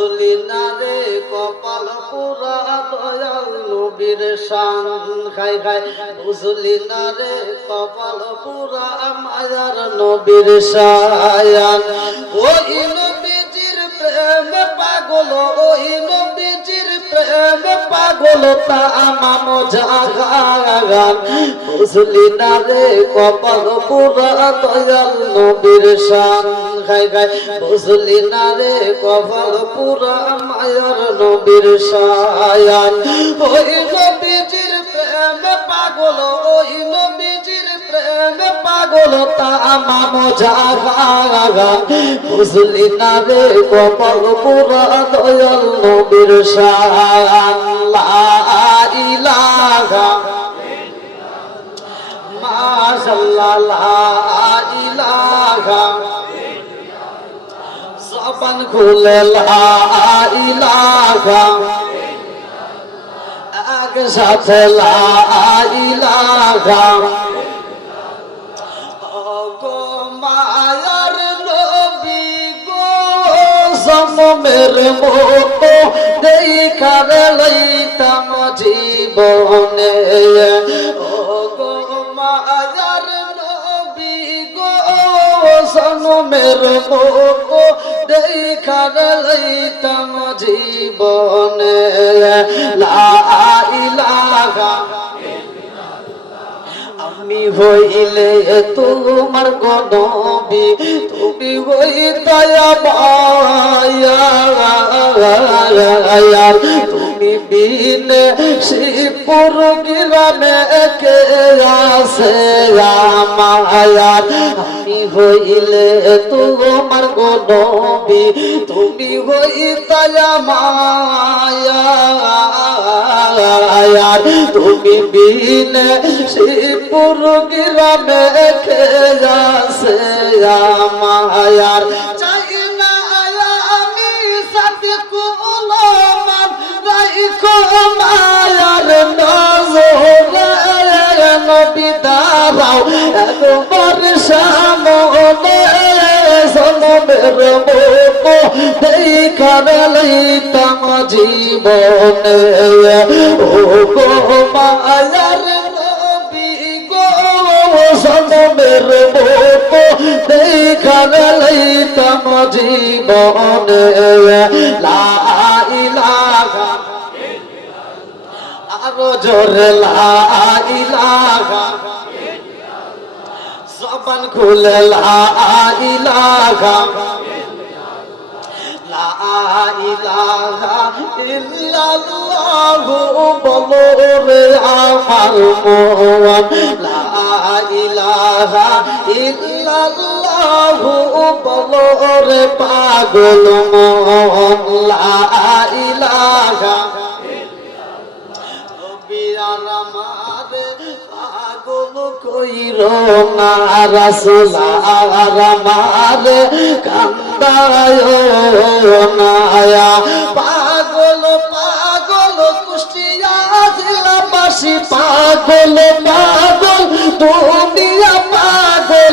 বুঝলি না কপাল পুরা দয়াল নবীর শান। খাই খাই বুঝলি না কপাল পুরা মায়ার নবীর শায়ান। ওই নবীজির প্রেম পাগল, ওই নবীজির প্রেম পাগল তা আমাম জাগান বুঝলি না কপাল পুরা দয়াল নবীর শান। খাই খাই বুঝলি না রে কপাল পুরা মায়ার নবীর শায়ান ওই নবীজির প্রেম পাগল, ওই নবীজির বুঝলি না রে কপাল পুরা দয়াল নবীর মাশাল্লাহ ইলাহা জবান খুলে, লা ইলাহা এক সাথে, লা ইলাহা। ও গো মায়ার নবী গো সমমের মতো দেখার লইতাম জীবনে। মায়ার নবী গো সমমের মতো আমি হইলে তোমার গনবি তুমি হই দয়া তুমি বিনে শিবপুর গ্রামে কে আছে মায়ার আমি হইলে তোমার গনবি, তুমি হই দয়া মায়ার তুমি বিনে শিবপুর গ্রামে খেয়াছে মায়ার চাই না আমি সাথে কুলমান, রাইখো নবী দাঁড়াও একবার সামনে সনমের মতো দেখার লইতাম জীবনে। ও গো মায়ার নবী গো সনমের মতো দেখার লইতাম জীবনে। লা আরও জোরে, লা ইলাহা। জবান খুলে, লা ইলাহা। লা ইলাহা ইল্লাল্লাহু বলো রে আমার মোহন লা ইলাহা ইল্লাল্লাহু বলো রে পাগল মোহন লা বিয়ার আমারে পাগল না রাসূল আর পাগল পাগল কুষ্টিয়া জেলাবাসী পাগল পাগল দুনিয়া পাগল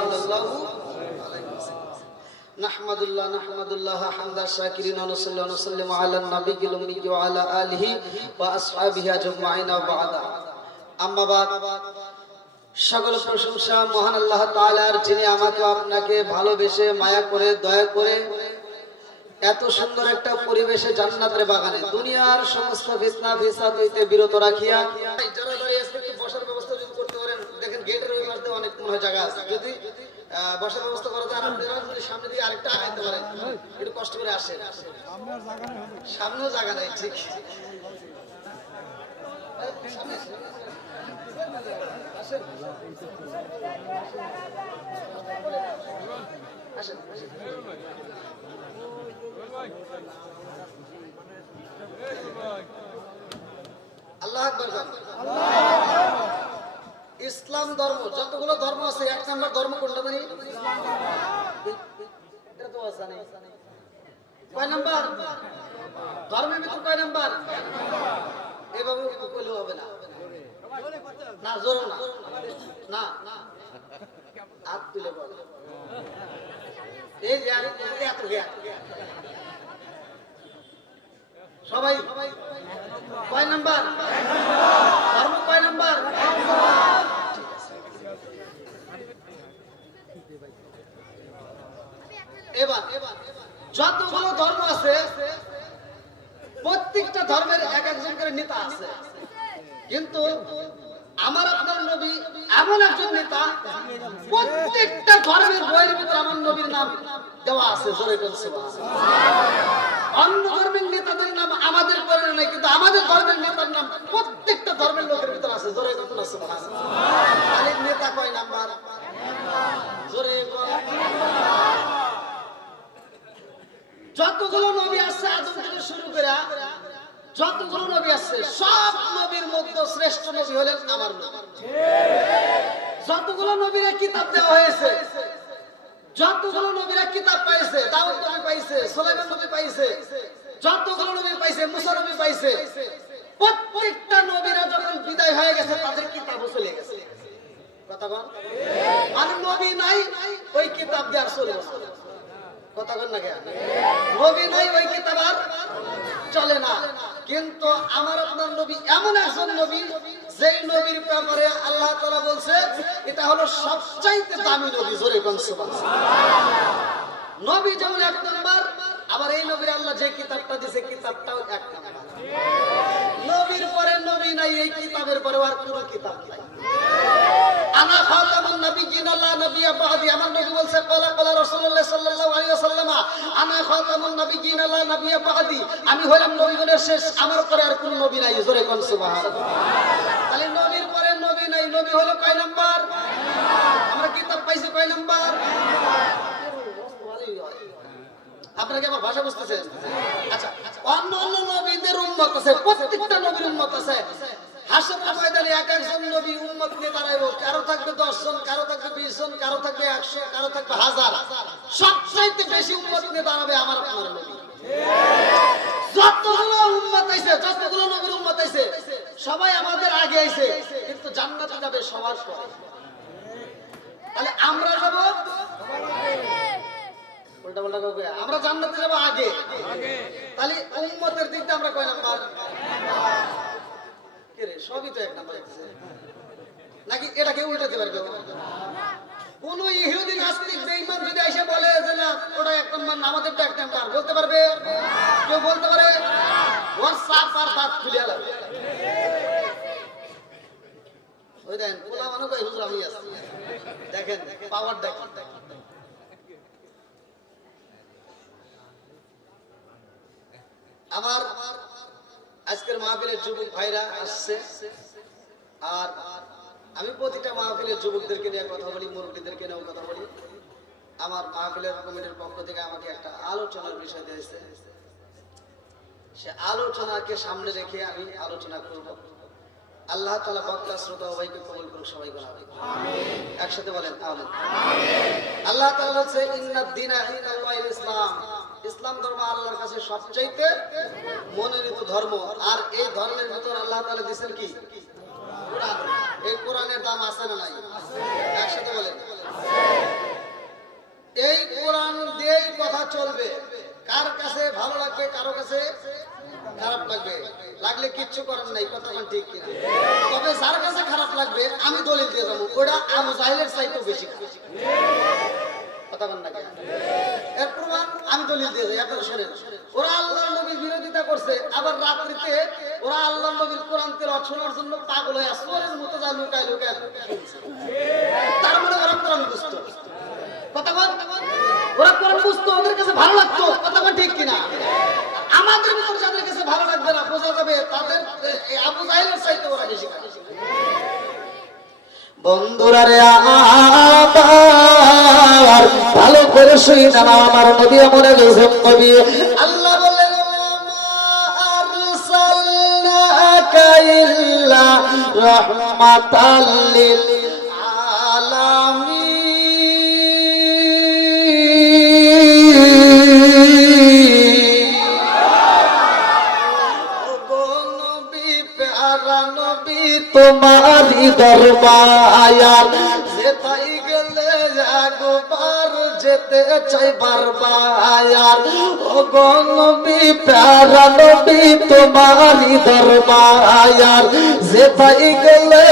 نحمد الله نحمد الله حمد الشاكرين ونصلي ونسلم على النبي الأمي وعلى آله وأصحابه أجمعين وبعد أما بعد সকল প্রশংসা মহান আল্লাহ তাআলার যিনি আমাকে আপনাকে ভালোবেসে মায়া করে দয়া করে এত সুন্দর একটা পরিবেশে জান্নাতের বাগানে দুনিয়ার সমস্ত ফিতনা ফিসাদ হইতে বিরত রাখিয়া যারা দাঁড়িয়ে আছে একটু বসার ব্যবস্থা যদি করতে পারেন দেখেন গেটের ওই পাশে অনেক মনে হয় জায়গা আছে যদি আহ, বসার ব্যবস্থা করা যায় আর আপনারা যদি সামনে দিয়ে আরেকটা আগাইতে পারেন। একটু কষ্ট করে আসেন। সামনেও জায়গা নেই, ঠিক। আল্লাহ আকবার বলেন। ইসলাম ধর্ম, যতগুলো ধর্ম আছে, এক নাম্বার ধর্ম কোনটা তো কয় নাম্বার? ধর্মের ভিতর কয় নাম্বার? এভাবে কইলে হবে না। না, জোর না। না। না হাত তুলে এই সবাই। কয় নাম্বার? ধর্ম কয় নাম্বার? এবার যতগুলো ধর্ম আছে, প্রত্যেকটা ধর্মের এক একজন করে নেতা আছে। কিন্তু আমার, আপনার নবী এমন একজন নেতা, প্রত্যেকটা ধর্মের বইয়ের ভিতরে আমার নবীর নাম দেওয়া আছে, জোরে বলছে অন্য ধর্মের নেতাদের নাম আমাদের পরে নাই, কিন্তু আমাদের ধর্মের নেতার নাম প্রত্যেকটা ধর্মের লোকের ভিতরে আছে, জোরে আরে নেতা কয় নাম্বার? জোরে বল। যতগুলো নবী আছে আদম থেকে শুরু করে যতগুলো নবী আছে, সব নবীর মধ্যে শ্রেষ্ঠ নবী হলেন আমার যতগুলো নবীরা কিতাব দেওয়া হয়েছে, যতগুলো নবীরা কিতাব পাইছে, দাউদ নবী পাইছে, সুলাইমান নবী পাইছে, যতগুলো নবী পাইছে, মুসা নবী পাইছে প্রত্যেকটা নবীরা যখন বিদায় হয়ে গেছে তাদের কিতাবও চলে গেছে কথা বল মানে নবী নাই ওই কিতাব দেওয়ার চলে গেছে কথা বল না নবী নাই ওই কিতাব আর চলে না। কিন্তু আমার আপনার নবী, এমন একজন নবী, যেই নবীর ব্যাপারে আল্লাহ তাআলা বলছে, এটা হলো সবচাইতে দামি নবী জোরে কোন নবী যেমন এক নাম্বার, আবার এই নবীর আল্লাহ যে কিতাবটা দিছে কিতাবটাও এক নাম্বার। নবীর পরে নবী নাই, এই কিতাবের পরে আর কোনো কিতাব নাই। আনা খাতামুন নাবিয়্যিন লা নাবিয়্যা বাদি রাসূলুল্লাহ সাল্লাল্লাহু আমি হলাম নবীগণের শেষ, আমার পরে আর কোনো নবী নাই। জোরে কোন তাহলে নবীর পরে নবী নাই। নবী হলো কয় নাম্বার? আমরা কিতাব পাইছি কয় নাম্বার? আপনারা কি আমার ভাষা বুঝতেছেন? আচ্ছা অন্য অন্য নবীদের উম্মত আছে, প্রত্যেকটা নবীর উম্মত আছে। হাসরের ময়দানে এক একজন নবী উম্মত নিয়ে দাঁড়াইবো। কারও থাকবে দশ জন কারও থাকবে বিশ জন কারও থাকবে একশো কারও থাকবে হাজার। সবচাইতে বেশি উম্মত নিয়ে দাঁড়াবে আমার আপনার নবী। যতগুলো উম্মত আইছে যতগুলো নবীর উম্মত আইছে সবাই আমাদের আগে আইছে কিন্তু জান্নাতে যাবে সবার পরে। তাহলে আমরা যাব? উল্টা পাল্টা কাউকে আমরা জান্নাতে যাব আগে। তাহলে উম্মতের দিকটা আমরা কয় নাম্বার সবই তো এক নাম্বার নাকি এটাকে উল্টাতে পারবে? কোন ইহুদি নাস্তিক, বেঈমান যদি এসে বলে যে না, ওটা এক নাম্বার না আমাদেরটা এক নাম্বার, বলতে পারবে? কেউ বলতে পারে? ওর সাপ আর দাঁত খুলে লাগবে ওই দেন পোলা মানুষ কই হুজুর আমি আছি। দেখেন পাওয়ার দেখেন আমার আমার আজকের মাহফিলের যুবক ভাইরা আসছে। আর আমি প্রতিটা মাহফিলের যুবকদেরকে নিয়ে কথা বলি, মুরব্বীদেরকে নিয়েও কথা বলি। আমার মাহফিলের কমিটির পক্ষ থেকে আমাকে একটা আলোচনার বিষয় দিয়েছে। সে আলোচনাকে সামনে রেখে আমি আলোচনা করব। আল্লাহ তালা বক্তা, শ্রোতা, সবাইকে কবল করুক, সবাই বলা একসাথে বলেন আল্লাহ তাআলা হচ্ছে ইসলাম ইসলাম ধর্ম আল্লাহর কাছে সবচাইতে মনোনীত ধর্ম। আর এই ধর্মের ভিতর আল্লাহ তাআলা দিবেন কি? এই কোরআনের দাম আছে না নাই? একসাথে বলেন। এই কোরআন দিয়েই কথা চলবে। কার কাছে ভালো লাগবে, কারও কাছে খারাপ লাগবে? লাগলে কিচ্ছু করার নাই, কথা ঠিক তবে যার কাছে খারাপ লাগবে, আমি দলিল দিয়ে যাব। ওটা আবু জাহিলের চাইতে বেশি কথা কোন না? এর আমি দলিল দিয়ে যাই আপনারা শোনেন ওরা আল্লাহ নবীর বিরোধিতা করছে, আবার রাত্রিতে ওরা আল্লাহ নবীর কোরআন তেলাওয়াত শোনার জন্য পাগল হয়ে সোরের মতো যা লুকায় লুকায় তার মানে ওরা কোরআন বুঝতো। কথা বল ওরা কোরআন বুঝতো, ওদের কাছে ভালো লাগতো। কথা বল ঠিক কিনা? আমাদের ভিতর যাদের কাছে ভালো লাগবে না, বোঝা যাবে তাদের আবু জাহেলের চাইতে ওরা বেশি বন্ধুরা রে আমার, ভালো করে শুই না আমার নবী মনে গেছেন নবী। আল্লাহ বলেন আরসালনাকা ইল্লা রহমাতাল যেতে চাই বারবার। ওগো নবী, প্যারা নবী, তোমারই দরবায়ার যেতাই গেলে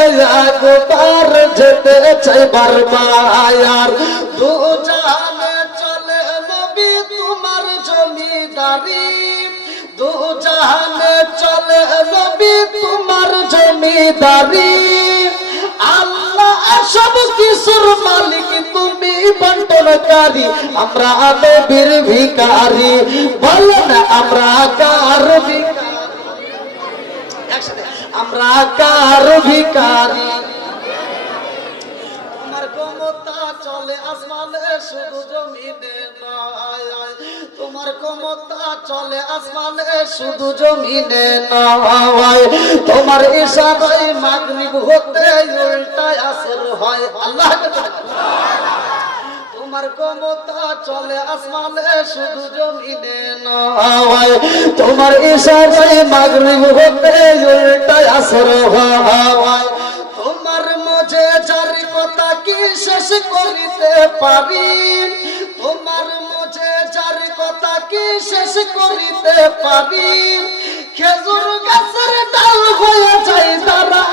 একবার যেতে চাই বারবার। দু জাহানে চলে নবী, তোমার জমিদারি। দু জাহানে চলে নবী, তোমার জমিদারি। আল্লাহ সব কিছুর মালিক বন্টনকারী আমরা নবীর ভিকারি বলেন আমরা কার আমরা কার ভিকারি চলে শুধু জমিনে নয়। তোমার ক্ষমতা তোমার ইশারায় হতে উল্টায় আসর হয়। আল্লাহ তোমার ক্ষমতা চলে আসমানে, শুধু জমিনে নয়। তোমার ইশারায় মাগরিব হতে উল্টায় আসর হয়। তোমার মজে যার কথা কি শেষ করিতে পারি? তোমার মজে যার কথা কি শেষ করিতে পারি? খেজুর গাছের ডাল হয়ে যায়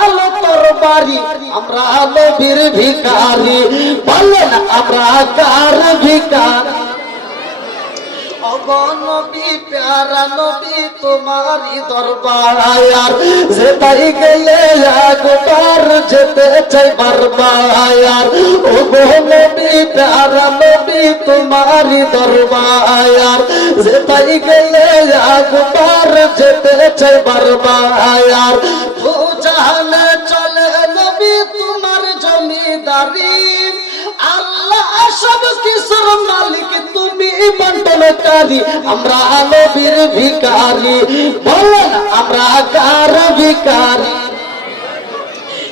আলো তোর বাড়ি। আমরা নবীর ভিকারি বলেন আমরা কার ভিকারি প্যারা নবী, তোমারই দরবার যেতাই গেলে একবার যেতে চাই বারবার তোমারই দরবার যেতাই গেলে একবার যেতে চাই বারবার চলে নবী, তোমার জমিদারি। আল্লাহ সব কিছুর মালিক আমরা বলেন, আমরা কার ভিকারি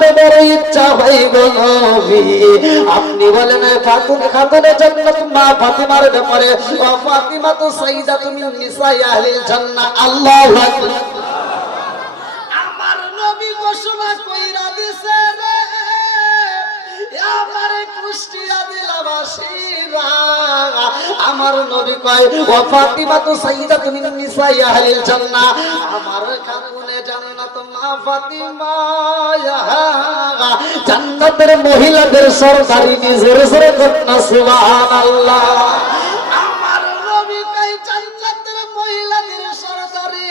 জানতে বড় ইচ্ছা হয় গো আপনি বলেন ফাতুন খাতুনে জান্নাত মা ফাতিমার ব্যাপারে। ও ফাতিমা তো সাইয়্যিদাতুন নিসাই আহলিল জান্নাহ। আল্লাহু আমার নবী ঘোষণা কইরা দিছে রে। আমার কুষ্টিয়া কয়, ও ফাতিমা তো সাইয়্যিদাতু মিন নিসাই আহলিল জান্নাহ। আমার খাতুনে জান্নাতের মহিলাদের সরদারি নিজের জোরে কন্যা সুবহানাল্লাহ। আমার নবী কয় জান্নাতের মহিলাদের সরদারি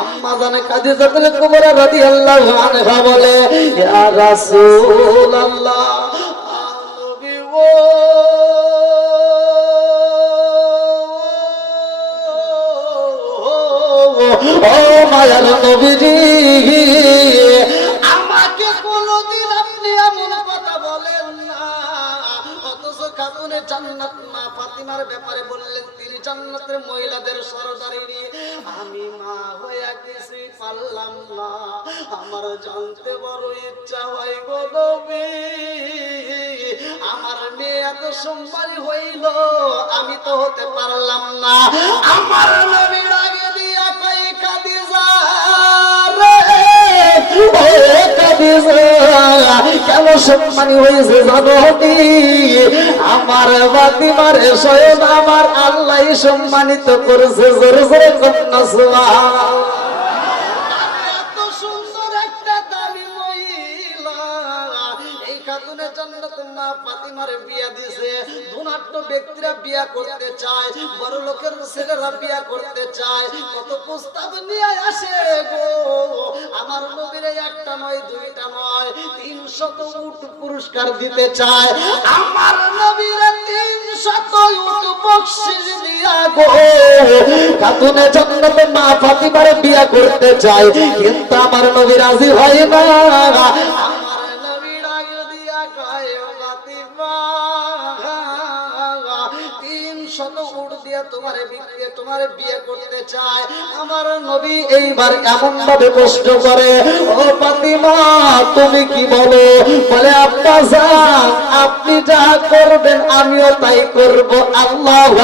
আম্মা জানে খাদিজাতুল কুবরা রাদিয়াল্লাহু আনহা বলে ইয়া রাসূলুল্লাহ নবী ও মায়ার নবীজি। আমাকে কোনদিন আপনি এমন কথা বলেন না। অথচ জান্নাত মা ফাতিমার ব্যাপারে বললেন, তিনি জান্নাতের মহিলাদের আমি মা হইয়া পারলাম না। আমার জানতে বড় ইচ্ছা হয় গো নবী। আমার মেয়ে এত সোমবারই হইল, আমি তো হতে পারলাম না। আমার আগে কেন সম্মানী হয়েছে জানো? আমার বাতিমার স্বয়ং আমার আল্লাহ সম্মানিত করেছে জোরে জোরে কন্যা বিয়া করতে চায়, বড় লোকের ছেলেরা বিয়া করতে চায়, কত প্রস্তাব নিয়ে আসে গো। আমার নবীর একটা নয়, দুইটা নয়, তিনশত উট পুরস্কার দিতে চায়। আমার নবীরা তিনশত উট বকশিস দিয়া গো। খাতুনে জান্নাতে মা ফাতিমার বিয়া করতে চায়, কিন্তু আমার নবী রাজি হয় না। বিয়ে করতে চায়, আমার নবী এইবার এমন ভাবে কষ্ট করে, ও ফাতিমা, তুমি কি বলো? বলে যান আপনি যা করবেন আমিও তাই করব। আল্লাহু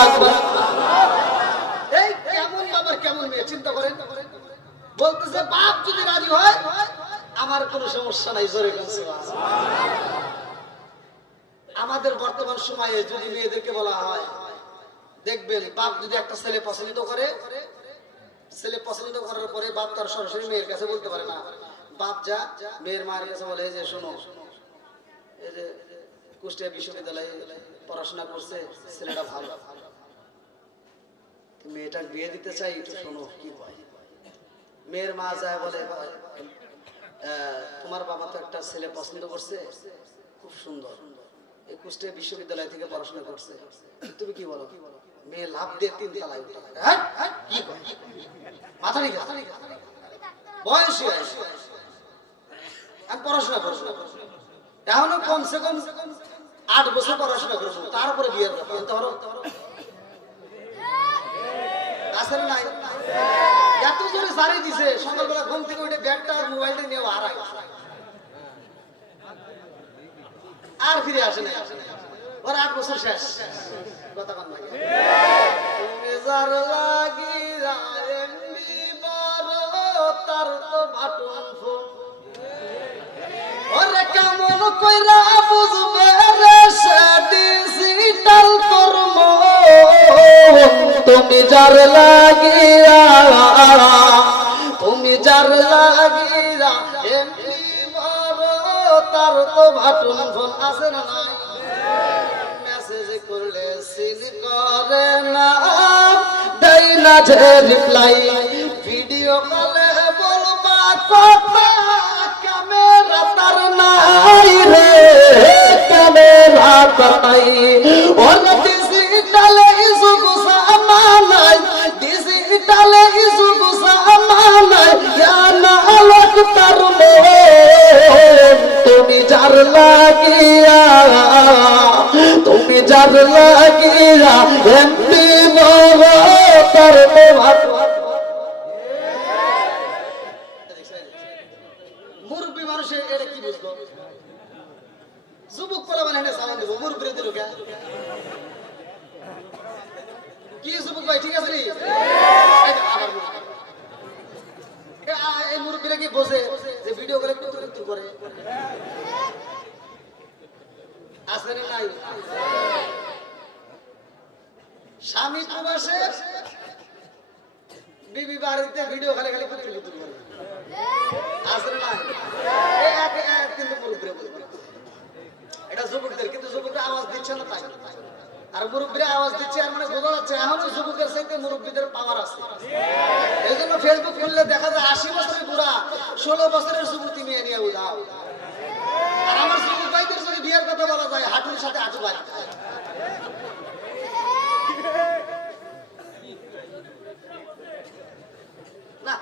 আমাদের বর্তমান সময়ে যদি মেয়েদেরকে বলা হয় দেখবেন বাপ যদি একটা ছেলে পছন্দ করে, ছেলে পছন্দ করার পরে বাপ তার সরাসরি মেয়ের কাছে বলতে পারে না, বাপ যা, মেয়ের মায়ের কাছে বলে যে শোনো, এই যে কুষ্টিয়া বিশ্ববিদ্যালয়ে পড়াশোনা করছে, ছেলেটা ভালো। মেয়েটার বিয়ে দিতে চাই শোনো, কি মেয়ের মা যায় বলে তোমার বাবা তো একটা ছেলে পছন্দ করছে, খুব সুন্দর। এই কুষ্টিয়া বিশ্ববিদ্যালয় থেকে পড়াশোনা করছে। তুমি কি বলো? মেয়ে লাভ দিয়ে তিন হ্যাঁ? মাথা আছে? বয়স পড়াশোনা এখনও কমসে কম আট বছর পড়াশোনা তারপরে বিয়ের বলতে পারো? নাই? এত জোরে সারি দিছে, সকালবেলা ঘুম থেকে উঠে ব্যাগটা আর মোবাইলটা নিয়ে আর ফিরে আসে না ওর আট বছর শেষ। কথা কন লাগে তুমি যার লাগিরা এমনি বড় তার তো ভাটুন ফুল ওরে কেমন কইরা বুঝবে রে সে ডিজিটাল তোর মন তুমি যার লাগিয়া তুমি যার লাগিয়া এমনি বড় তার তো ভাটুন ফোন আছে না নাই? করলে সিন করে না। দেই না যে রিপ্লাই ভিডিও কলে বলবা, কথা? ক্যামেরা তার নাই রে। ক্যামেরা তার নাই ওর ডিজিটালে ইসুক সামানাই ডিজিটালে ইসুক সামানাই ইয়া না লোক তার মন। তুমি যার লাগিয়া লাগিয়া এমনি বড় তার মোহাত মুরব্বী মানুষের এটা কি বুঝলো যুবক পোলা মানে সালাম দেবো মুরব্বী দিল কে কি যুবক ভাই ঠিক আছে নি এই যে আবার মুরব্বি। এ, আ, এই মুরব্বীরা কি বোঝে যে ভিডিও করে কুতু কুতু করে আছে না নাই স্বামী প্রবাসে বিবি বাড়িতে ভিডিও খালি খালি কুতু কুতু করে আছে না নাই এই এক এক কিন্তু মুরব্বীরা বলবে এটা যুবকদের কিন্তু যুবকরা আওয়াজ দিচ্ছে না তাই আর মুরব্বীরা আওয়াজ দিচ্ছে আর মানে বোঝা যাচ্ছে এখনও যুবকের চাইতে মুরব্বীদের পাওয়ার আছে এই জন্য ফেসবুক খুললে দেখা যায় আশি বছরের বুড়া ষোলো বছরের যুবতী মেয়ে নিয়ে উদাও আর আমার যুবক ভাইদের যদি বিয়ের কথা বলা যায় হাঁটুর সাথে হাঁটু বাড়ি না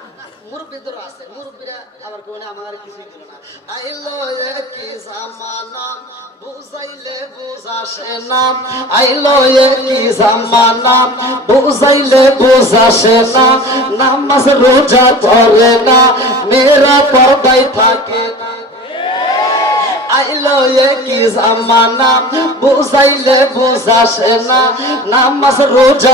মুরব্বীদেরও আছে। মুরব্বীরা আবার কোনে আমার কিছুই দিল না। আইলো কি জামানা বুঝাইলে বুঝাসে না। আইলো কি জামানা বুঝাইলে বুঝাসে না। নামাজ রোজা করে না মেরা পর্দায় থাকে না। আইলো কি জামানা বুঝাইলে বুঝাসে না নামাজ রোজা